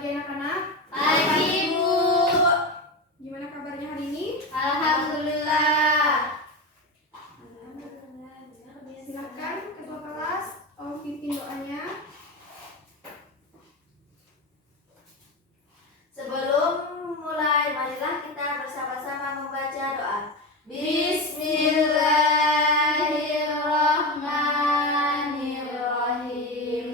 pagi anak-anak. Pagi, Bu. Gimana kabarnya hari ini? Alhamdulillah. Silakan ketua kelas pimpin doanya. Sebelum mulai, marilah kita bersama-sama membaca doa. Bismillahirrahmanirrahim.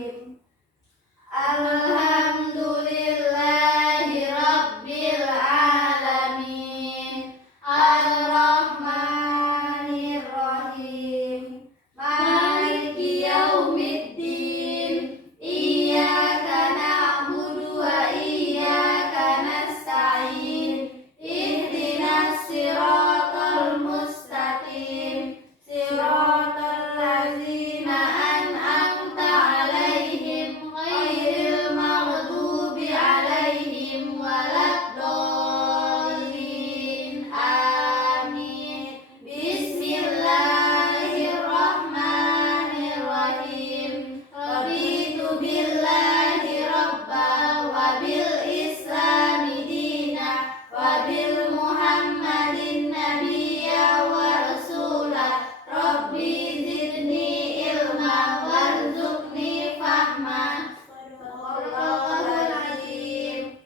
Alhamdulillahirabbil alamin. Ar-Rahmanirrahim. Maliki yaumiddin. Iyyaka na'budu wa iyyaka nasta'in. Ihdinas siratal mustaqim. Siratal ladzina an'amta 'alaihim ghairil maghdubi 'alaihim waladdallin. Amin. Bismillahirrahmanirrahim. Raditu billahi rabba wa bil islami dina wa bil muhammadin nabiyya wa rasula. Rabbi zidni ilma warzuqni fahma. Shadaqallahul azim.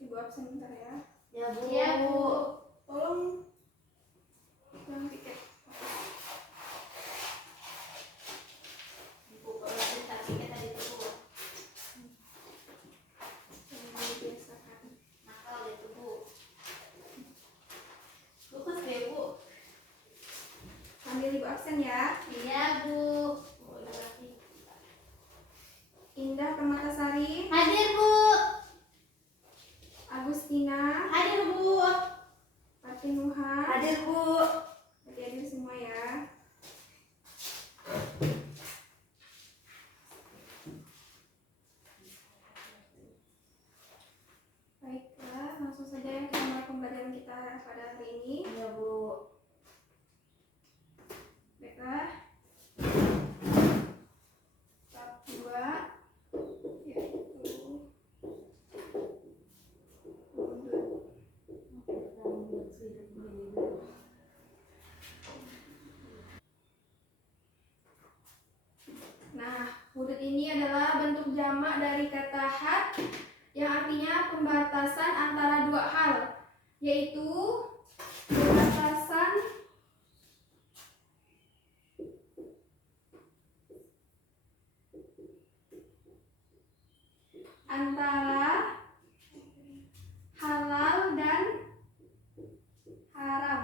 Ibu absen bentar ya. Ya, Bu. Ya, Bu. Tolong yang tiket. Bu, kalau kita tadi tuh, Bu. Yang dibiasakan. Nakal gitu, Bu. Bukus deh, Bu. Ambil ibu absen ya. Iya, Bu. Oh, udah lagi. Indah Permatasari, Hadir, Bu. Agustina, Hadir, Bu. Patinuha. Hadir, Bu. Hadir semua ya. Baiklah, langsung saja kita mulai pembelajaran kita pada hari ini. Iya, Bu. Baiklah. Tahap 2 yaitu wudhu. Nah, hudud ini adalah bentuk jamak dari kata had yang artinya pembatasan antara dua hal, yaitu pembatasan antara halal dan haram.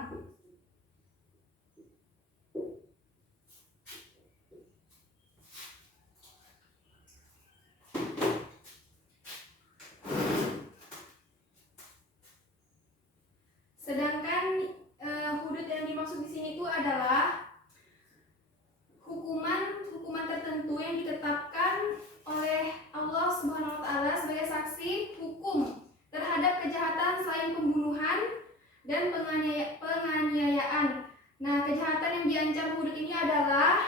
Sedangkan hudud yang dimaksud di sini itu adalah hukuman tertentu yang ditetapkan oleh Allah Subhanahu wa taala sebagai saksi hukum terhadap kejahatan selain pembunuhan dan penganiayaan. Nah, kejahatan yang diancam hudud ini adalah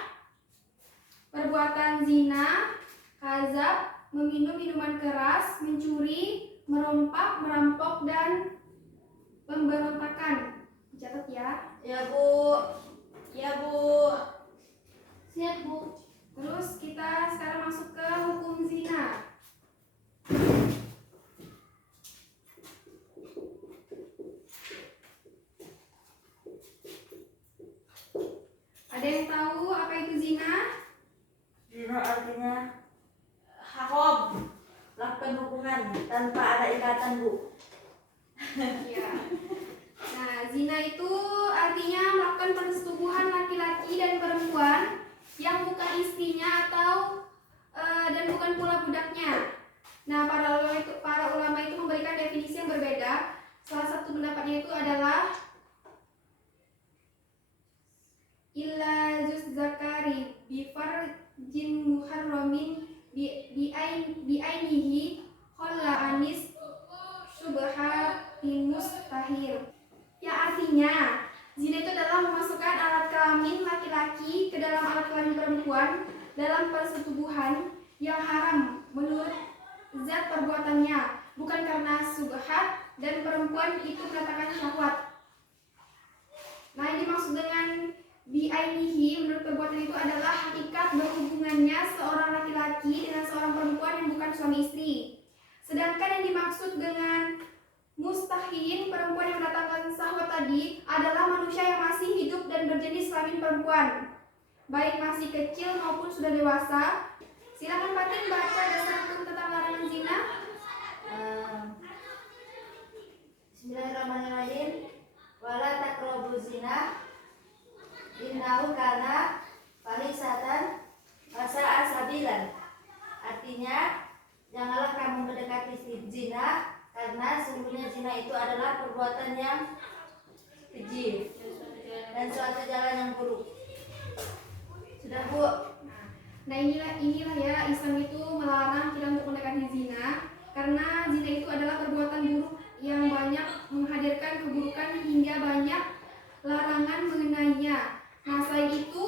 perbuatan zina, hazab, meminum minuman keras, mencuri, merompak, merampok, dan pemberontakan. Dicatat ya. Ya, Bu. Ya, Bu. Siap, Bu. Terus kita sekarang masuk ke hukum zina. Ada yang tahu apa itu zina? Zina artinya haram, melakukan hubungan tanpa ada ikatan, Bu. Ya. Nah, zina itu artinya melakukan persetubuhan laki-laki dan perempuan yang bukan istrinya atau dan bukan pula budaknya. Nah, para ulama itu memberikan definisi yang berbeda. Salah satu pendapatnya itu adalah illa juz zakari bi farjin muharramin bi ainihi khalla anis subhatin mustahil. Yang artinya zina itu adalah memasukkan alat kelamin laki-laki ke dalam alat kelamin perempuan dalam persetubuhan yang haram menurut zat perbuatannya, bukan karena subhat, dan perempuan itu mengatakan syahwat. Nah, yang dimaksud dengan bi'ainihi menurut perbuatan itu adalah hakikat berhubungannya seorang laki-laki dengan seorang perempuan yang bukan suami istri. Sedangkan yang dimaksud dengan mustahin, perempuan yang mendatangkan syahwat tadi, adalah manusia yang masih hidup dan berjenis kelamin perempuan, baik masih kecil maupun sudah dewasa. Silakan Fatin baca dasar hukum tentang larangan zina. Bismillahirrahmanirrahim. Wala taqrabu zina innahu kana fahisatan wa sa'a sabilan. Artinya, janganlah kamu mendekati zina, karena sungguhnya zina itu adalah perbuatan yang keji dan suatu jalan yang buruk. Sudah, Bu? Nah, inilah ya, Islam itu melarang kita untuk mendekati zina, karena zina itu adalah perbuatan buruk yang banyak menghadirkan keburukan hingga banyak larangan mengenainya. Nah, selain itu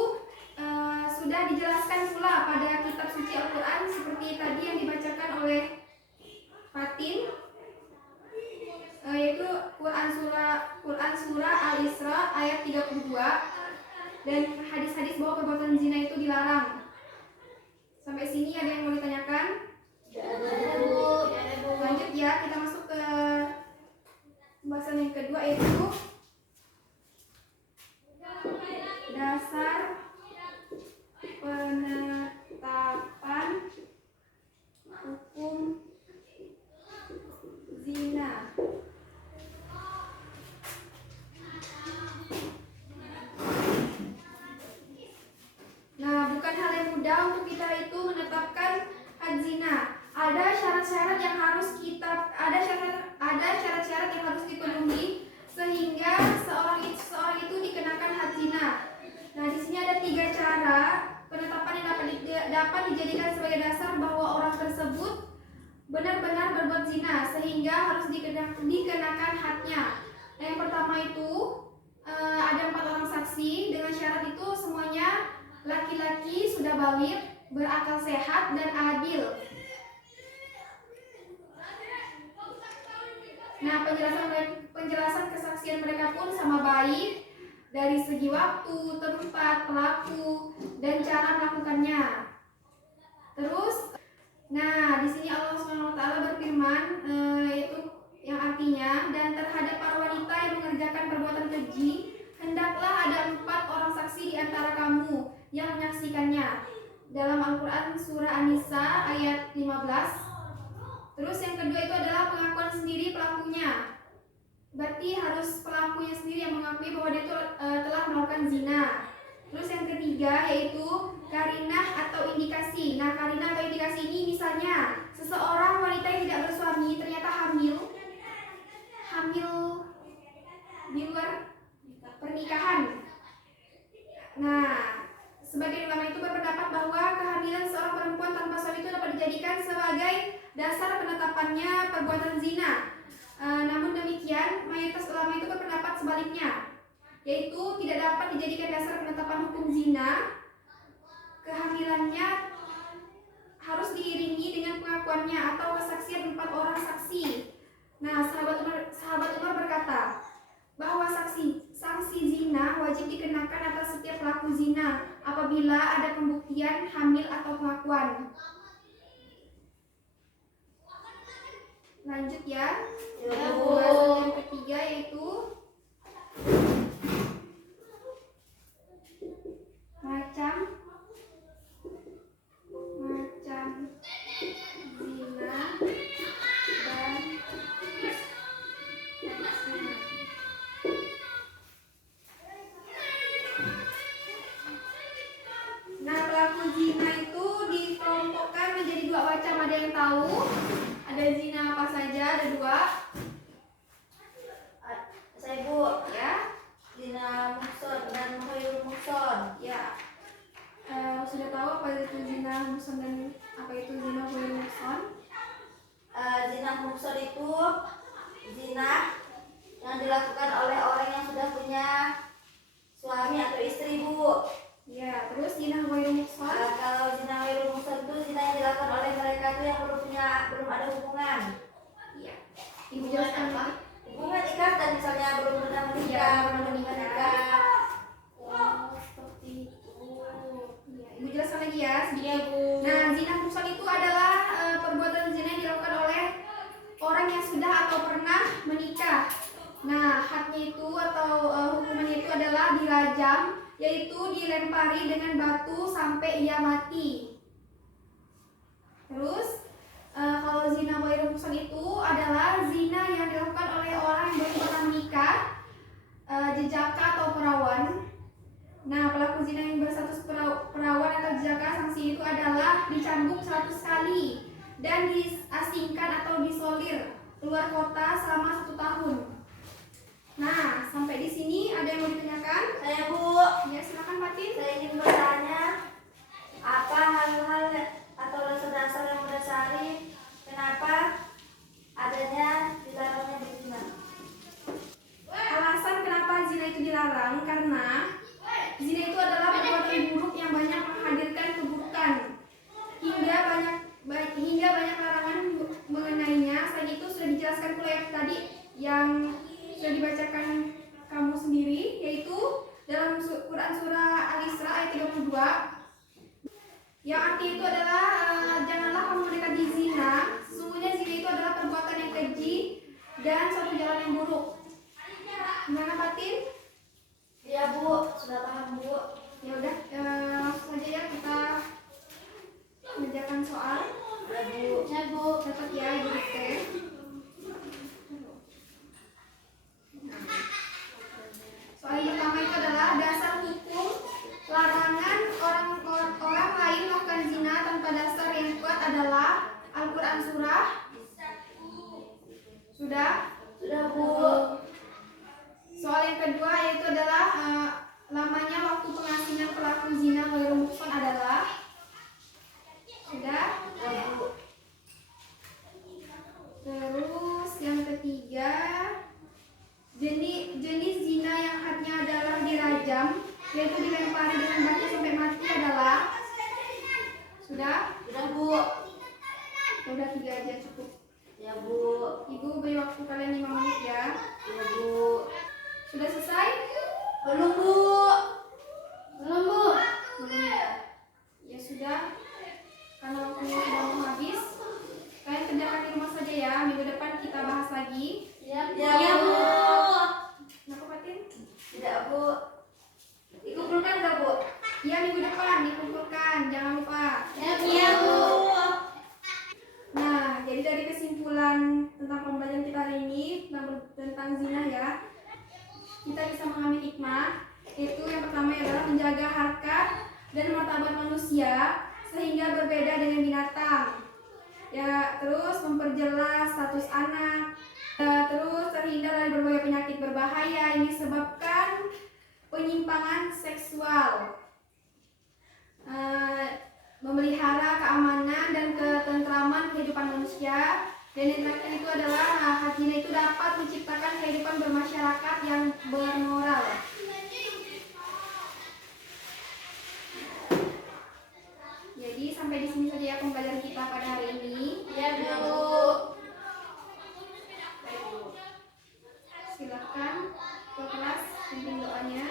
sudah dijelaskan pula pada kitab suci Al-Quran seperti tadi yang dibacakan oleh Fatin, yaitu Quran surah Al-Isra ayat 32, dan hadis-hadis bahwa perbuatan zina itu dilarang. Sampai sini ada yang mau ditanyakan? Ada, Bu. Lanjut ya, kita masuk ke pembahasan yang kedua, yaitu dasar penetapan hukum zina. Nah, bukan hal yang mudah untuk kita itu menetapkan had zina. Ada syarat-syarat yang harus yang harus dipenuhi sehingga seorang itu dikenakan had zina. Nah, di sini ada 3 cara penetapan yang dapat dijadikan sebagai dasar bahwa orang tersebut benar-benar berbuat zina sehingga harus dikenakan hadnya. Nah, yang pertama itu ada 4 orang saksi dengan syarat itu semuanya laki-laki sudah baligh, berakal sehat dan adil. Nah, penjelasan kesaksian mereka pun sama baik dari segi waktu, tempat, pelaku, dan cara melakukannya. Terus, nah di sini Allah SWT berfirman, yaitu yang artinya, dan terhadap para wanita yang mengerjakan perbuatan keji, hendaklah ada 4 orang saksi di antara kamu yang menyaksikannya. Dalam Al-Quran surah An-Nisa ayat 15. Terus yang kedua itu adalah pengakuan sendiri pelakunya. Berarti harus pelakunya sendiri yang mengakui bahwa dia itu telah melakukan zina. Terus yang ketiga yaitu karinah atau indikasi. Nah, karinah atau indikasi ini misalnya seseorang wanita yang tidak bersuami ternyata hamil di luar pernikahan. Nah, sebagian ulama itu berpendapat bahwa kehamilan seorang perempuan tanpa suami itu dapat dijadikan sebagai dasar penetapannya perbuatan zina. Namun demikian, mayoritas ulama itu berpendapat sebaliknya, yaitu tidak dapat dijadikan dasar penetapan hukum zina. Kehamilannya harus diiringi dengan pengakuannya atau kesaksian 4 orang saksi. Nah, sahabat Umar berkata bahwa sanksi zina wajib dikenakan atas setiap pelaku zina apabila ada pembuktian hamil atau pengakuan. Lanjut ya. Pembahasan yang ketiga yaitu macam zina dan saksinya. Nah, pelaku zina itu dikelompokkan menjadi 2 macam. Ada yang tahu? Ada zina apa saja? Ada 2. Saya, Bu. Ya. Zina muhson dan ghairul muhson. Ya. Sudah tahu apa itu zina muhson dan apa itu zina ghairul muhson? Zina muhson itu zina yang dilakukan oleh orang yang sudah punya suami atau istri, Bu. Ya, terus zina ghairul muhson? Kalau zina dirajam, yaitu dilempari dengan batu sampai ia mati. Terus kalau zina ghairul muhsan itu adalah zina yang dilakukan oleh orang yang belum pernah menikah, jejaka atau perawan. Nah, pelaku zina yang berstatus perawan atau jejaka, sanksi itu adalah dicambuk 100 kali dan diasingkan atau disolir keluar kota selama 1 tahun. Nah, sampai di sini ada yang mau ditanyakan? Saya Bu, Ya, silakan Fatin. saya ingin bertanya, apa hal-hal atau dasar-dasar yang mendasari kenapa adanya dilarangnya berzina? Alasan kenapa zina itu dilarang karena zina itu adalah perbuatan buruk yang banyak menghadirkan keburukan hingga banyak larangan mengenainya. Selain itu sudah dijelaskan pula yang tadi yang sudah dibacakan kamu sendiri, yaitu dalam Quran surah Al-Isra ayat 32 yang arti itu adalah janganlah kamu mendekati zina, sesungguhnya zina itu adalah perbuatan yang keji dan suatu jalan yang buruk. Gimana Fatin? Iya Bu, sudah paham Bu. Ya udah, langsung saja ya kita mengerjakan soal. Ya Bu. Ya Bu, dapat ya Ibu Dikte. Soal yang pertama itu adalah dasar hukum larangan orang lain melakukan zina tanpa dasar yang kuat adalah Al-Quran surah. Sudah? Sudah Bu. Soal yang kedua yaitu adalah lamanya waktu pengasingan pelaku zina ghairul muhsan adalah. Sudah? Sudah Bu. Terus yang ketiga, jenis zina yang hadnya adalah dirajam, yaitu dilempari dengan batu sampai mati adalah. Sudah? Sudah Bu. Udah 3 aja cukup. Ya Bu. Ibu beri waktu kalian 5 menit ya. Ya Bu. Sudah selesai? Belum Bu. Belum Bu? Belum ya? Ya sudah. Karena waktunya sudah mau habis, kalian kerjakan di rumah saja ya. Minggu depan kita bahas lagi. Ya Bu. Kenapa Fatin? Tidak Bu. Dikumpulkan enggak Bu? Iya, minggu depan dikumpulkan, jangan lupa. Ya Bu. Nah, jadi dari kesimpulan tentang pembelajaran kita hari ini tentang zina ya, kita bisa mengambil hikmah, yaitu yang pertama adalah menjaga harkat dan martabat manusia sehingga berbeda dengan binatang. Ya, terus memperjelas status anak, terus terhindar dari berbagai penyakit berbahaya yang disebabkan penyimpangan seksual, memelihara keamanan dan ketentraman kehidupan manusia, dan yang terakhir itu adalah hak zina itu dapat menciptakan kehidupan bermasyarakat yang bermoral. Jadi sampai di sini saja ya pembelajaran kita pada hari ini. Ya Bu. Silakan ke kelas pimpin doanya.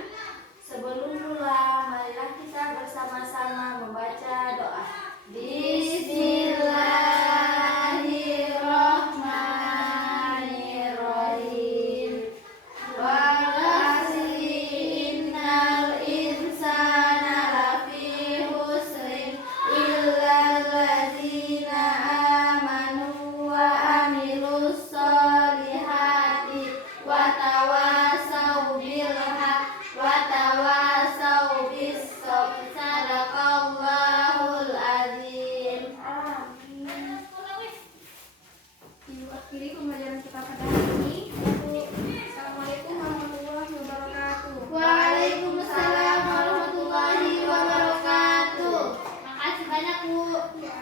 Sebelum mulai, marilah kita bersama-sama membaca doa. Bismillahirrahmanirrahim. Wal asri innal insana lafi khusrin illal ladzina amanu wa amilus solihati wa tawasau bil haq wa tawasau bis sabr. Sadaqallahul azim. Amin. Diwakili pembelajaran kita pada hari ini. Assalamualaikum warahmatullahi wabarakatuh. Waalaikumsalam warahmatullahi wabarakatuh. Makasih banyak Bu. Ya.